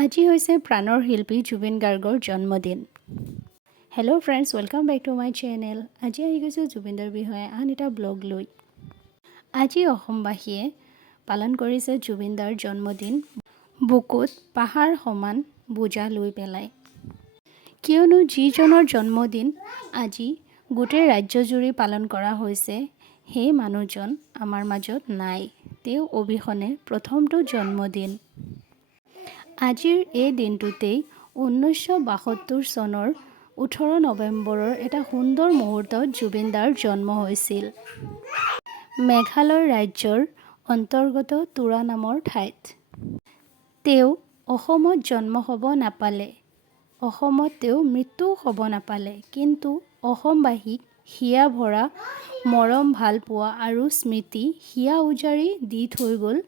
আজি হৈছে প্ৰাণৰ শিল্পী জুবিন গাৰ্গৰ জন্মদিন। Hello' friends, welcome back to my channel. আজি আহি গৈছোঁ জুবিনদাৰ বিষয়ে আন এটা ব্লগ লৈ। আজি অসমবাসীয়ে পালন কৰিছে জুবিনদাৰ জন্মদিন বুকুত পাহাৰ সমান বোজা লৈ পেলাই। কিয়নো যিজনৰ জন্মদিন আজি গোটেই ৰাজ্যজুৰি পালন কৰা হৈছে, সেই মানুহজন আমাৰ মাজত নাই। তেওঁ অবিহনে প্ৰথমটো জন্মদিন। আজিৰ এই দিনটোতেই 1972 চনৰ 18 নৱেম্বৰৰ এটা সুন্দৰ মুহূৰ্তত জুবিনদাৰ জন্ম হৈছিল। মেঘালয় ৰাজ্যৰ অন্তৰ্গত তুৰা নামৰ ঠাইত। তেওঁ অসমত জন্ম হ'ব নাপালে, অসমত তেওঁ মৃত্যুও হ'ব নাপালে, কিন্তু অসমবাসীক হিয়া ভৰা মৰম ভালপোৱা আৰু স্মৃতি হিয়া উজাৰি দি থৈ গ'ল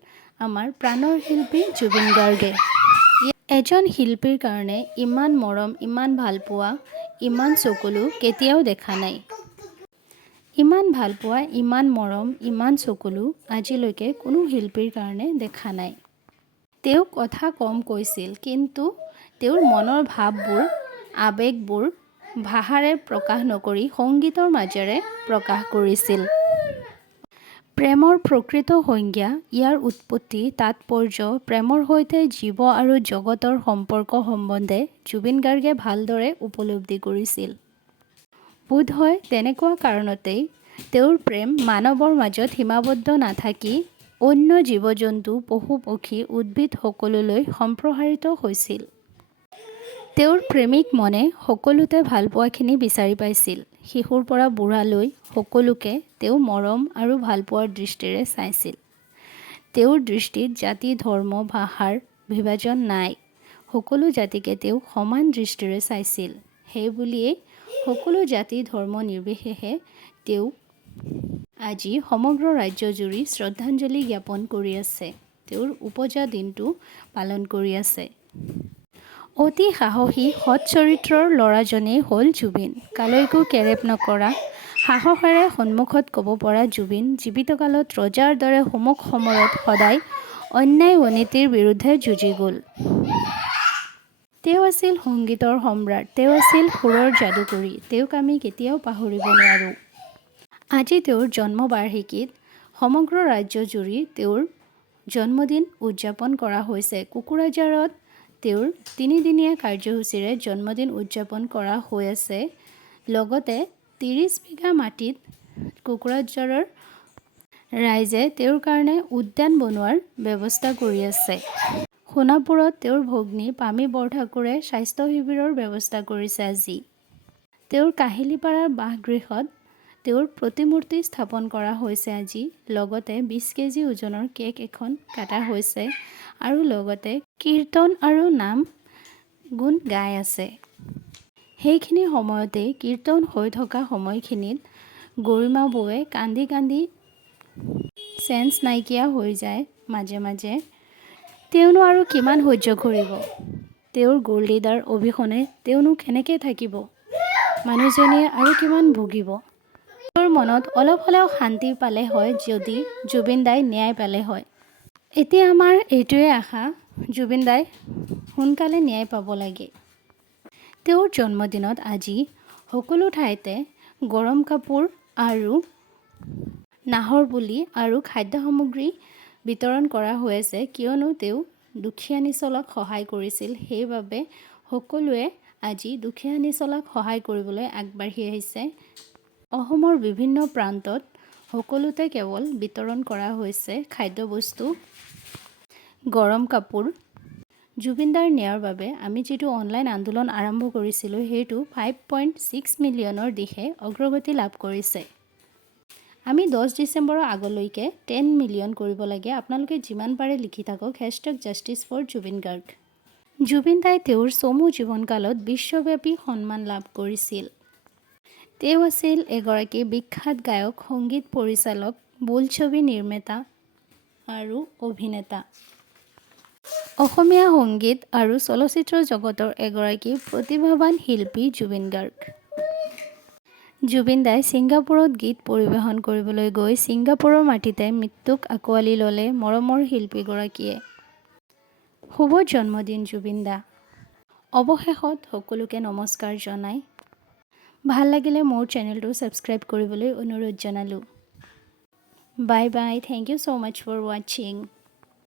আমাৰ প্ৰাণৰ শিল্পী জুবিন গাৰ্গে। এজন শিল্পীৰ কাৰণে ইমান মৰম, ইমান ভালপোৱা, ইমান চকুলো কেতিয়াও দেখা নাই। ইমান ভালপোৱা, ইমান মৰম, ইমান চকুলো আজিলৈকে কোনো শিল্পীৰ কাৰণে দেখা নাই। তেওঁ কথা কম কৈছিল, কিন্তু তেওঁৰ মনৰ ভাৱবোৰ, আৱেগবোৰ ভাষাৰে প্ৰকাশ নকৰি সংগীতৰ মাজেৰে প্ৰকাশ কৰিছিল। প্ৰেমৰ প্ৰকৃত সংজ্ঞা, ইয়াৰ উৎপত্তি, তাৎপৰ্য, প্ৰেমৰ সৈতে জীৱ আৰু জগতৰ সম্পৰ্ক সম্বন্ধে জুবিন গাৰ্গে ভালদৰে উপলব্ধি কৰিছিল। বোধহয় তেনেকুৱা কাৰণতেই তেওঁৰ প্ৰেম মানৱৰ মাজত সীমাবদ্ধ নাথাকি অন্য জীৱ-জন্তু, পশু-পক্ষী, উদ্ভিদ সকলোলৈ সম্প্ৰসাৰিত হৈছিল। তেওঁৰ প্ৰেমিক মনে সকলোতে ভালপোৱাখিনি বিচাৰি পাইছিল। শিশুৰ পৰা বুঢ়ালৈ সকলোকে তেওঁ মৰম আৰু ভালপোৱাৰ দৃষ্টিৰে চাইছিল। তেওঁৰ দৃষ্টিত জাতি, ধৰ্ম, ভাষাৰ বিভাজন নাই। সকলো জাতিকে তেওঁ সমান দৃষ্টিৰে চাইছিল। সেই বুলিয়েই সকলো জাতি ধৰ্ম নিৰ্বিশেষে তেওঁ আজি সমগ্ৰ ৰাজ্যজুৰি শ্ৰদ্ধাঞ্জলি জ্ঞাপন কৰি আছে। তেওঁৰ উপজা দিনটো পালন কৰি আছে। অতি সাহসী সৎ চৰিত্ৰৰ ল'ৰাজনেই হ'ল জুবিন। কালৈকো কেৰেপ নকৰা, সাহসেৰে সন্মুখত ক'ব পৰা জুবিন জীৱিতকালত ৰজাৰ দৰে সমুখ সমৰত সদায় অন্যায় অনীতিৰ বিৰুদ্ধে যুঁজি গ'ল। তেওঁ আছিল সংগীতৰ সম্ৰাট, তেওঁ আছিল সুৰৰ যাদুকৰী। তেওঁক আমি কেতিয়াও পাহৰিব নোৱাৰোঁ। আজি তেওঁৰ জন্মবাৰ্ষিকীত সমগ্ৰ ৰাজ্যজুৰি তেওঁৰ জন্মদিন উদযাপন কৰা হৈছে। কোকৰাঝাৰত তেওঁৰ 3দিনীয়া কাৰ্যসূচীৰে জন্মদিন উদযাপন কৰা হৈ আছে। লগতে 30 বিঘা মাটিত কোকৰাঝাৰৰ ৰাইজে তেওঁৰ কাৰণে উদ্যান বনোৱাৰ ব্যৱস্থা কৰি আছে। সোণাপুৰত তেওঁৰ ভগ্নী পামী বৰঠাকুৰে স্বাস্থ্য শিবিৰৰ ব্যৱস্থা কৰিছে আজি। তেওঁৰ কাহিলীপাৰাৰ বাসগৃহত তেওঁৰ প্ৰতিমূৰ্তি স্থাপন কৰা হৈছে আজি। লগতে 20 কেজি ওজনৰ কেক এখন কাটা হৈছে আৰু লগতে কীৰ্তন আৰু নাম গুণ গাই আছে। সেইখিনি সময়তেই কীৰ্তন হৈ থকা সময়খিনিত গৰিমা বৌৱে কান্দি কান্দি চেন্স নাইকিয়া হৈ যায় মাজে মাজে। তেওঁনো আৰু কিমান সহ্য কৰিব? তেওঁৰ গ'ল্ডদিদাৰ অবিহনে তেওঁনো কেনেকৈ থাকিব? মানুহজনীয়ে আৰু কিমান ভুগিব? তেওঁৰ মনত অলপ হ'লেও শান্তি পালে হয় যদি জুবিনদাই ন্যায় পালে হয়। এতিয়া আমাৰ এইটোৱে আশা, জুবিনদাই সোনকালে ন্যায় পাব লাগে। তেওঁৰ জন্মদিনত আজি সকলো ঠাইতে গৰম কাপোৰ আৰু নাহৰ পুলি আৰু খাদ্য সামগ্ৰী বিতৰণ কৰা হৈ আছে। কিয়নো তেওঁ দুখীয়া নিছলক সহায় কৰিছিল, সেইবাবে সকলোৱে আজি দুখীয়া নিছলক সহায় কৰিবলৈ আগবাঢ়ি আহিছে। অসমৰ বিভিন্ন প্ৰান্তত সকলোতে কেৱল বিতৰণ কৰা হৈছে খাদ্যবস্তু, গৰম কাপোৰ। জুবিনদাৰ ন্যায়ৰ বাবে আমি যিটো অনলাইন আন্দোলন আৰম্ভ কৰিছিলোঁ, সেইটো 5.6 মিলিয়নৰ দিশে অগ্ৰগতি লাভ কৰিছে। আমি 10 ডিচেম্বৰৰ আগলৈকে 10 মিলিয়ন কৰিব লাগে। আপোনালোকে যিমান পাৰে লিখি থাকক #JusticeForJubin Garg। জুবিনদাই তেওঁৰ চমু জীৱনকালত বিশ্বব্যাপী সন্মান লাভ কৰিছিল। তেওঁ আছিল এগৰাকী বিখ্যাত গায়ক, সংগীত পৰিচালক, বোলছবি নিৰ্মাতা আৰু অভিনেতা। অসমীয়া সংগীত আৰু চলচ্চিত্ৰ জগতৰ এগৰাকী প্ৰতিভাৱান শিল্পী জুবিন গাৰ্গ। জুবিনদাই ছিংগাপুৰত গীত পৰিৱেশন কৰিবলৈ গৈ ছিংগাপুৰৰ মাটিতে মৃত্যুক আঁকোৱালি ল'লে মৰমৰ শিল্পীগৰাকীয়ে। শুভ জন্মদিন জুবিন দা। অৱশেষত সকলোকে নমস্কাৰ জনাই ভাল লাগিলে মোৰ চেনেলটো ছাবস্ক্ৰাইব কৰিবলৈ অনুৰোধ জনালোঁ। Bye bye, thank you so' much for ৱাচিং।